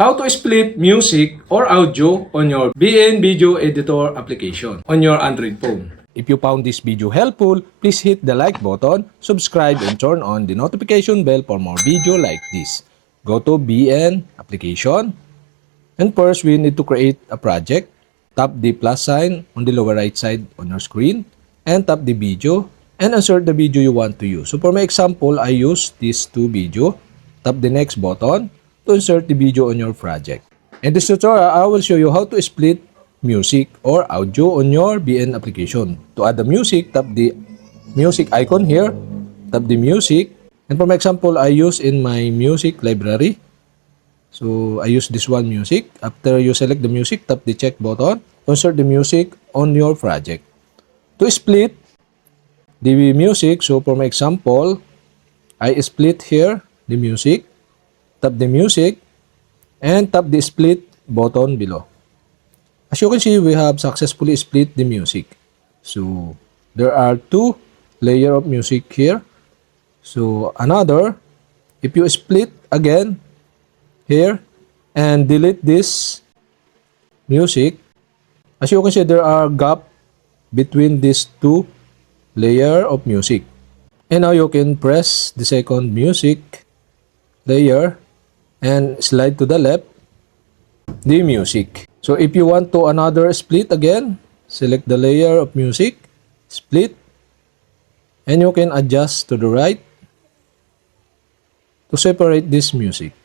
How to split music or audio on your BN Video Editor application on your Android phone. If you found this video helpful, please hit the like button, subscribe, and turn on the notification bell for more video like this. Go to BN application, and first we need to create a project. Tap the plus sign on the lower right side on your screen, and tap the video, and insert the video you want to use. So for my example, I use these two video. Tap the next button to insert the video on your project. In this tutorial, I will show you how to split music or audio on your BN application. To add the music, tap the music icon here, tap the music, and for my example, I use in my music library. So I use this one music. After you select the music, tap the check button to insert the music on your project. To split the music, so for my example, I split here the music, tap the music, and tap the split button below. As you can see, we have successfully split the music. So there are two layers of music here. So another, if you split again here and delete this music, as you can see, there are gap between these two layers of music. And now you can press the second music layer and slide to the left the music. So if you want to another split again, select the layer of music, split, and you can adjust to the right to separate this music.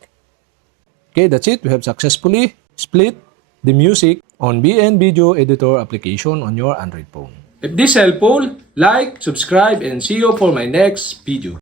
Okay, that's it. We have successfully split the music on BN Video Editor application on your Android phone. If this helpful, like, subscribe, and see you for my next video.